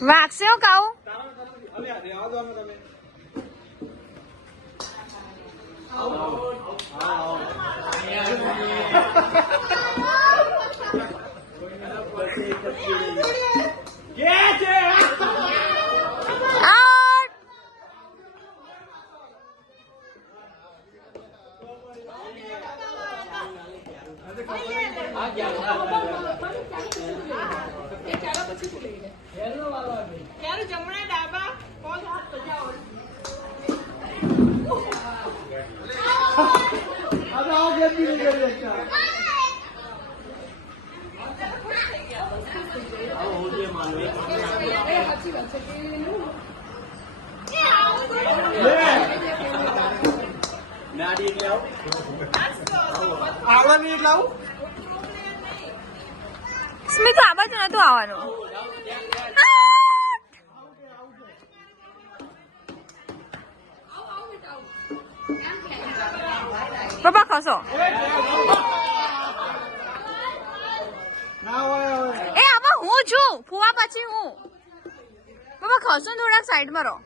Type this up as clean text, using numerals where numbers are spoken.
વાગશે હું કહું સ્મિત આ બાજુ નતું આવવાનું પપ્પા ખસો એ આમાં હું છું ફુવા પછી હું પપ્પા ખસો થોડાક સાઈડમાં રહો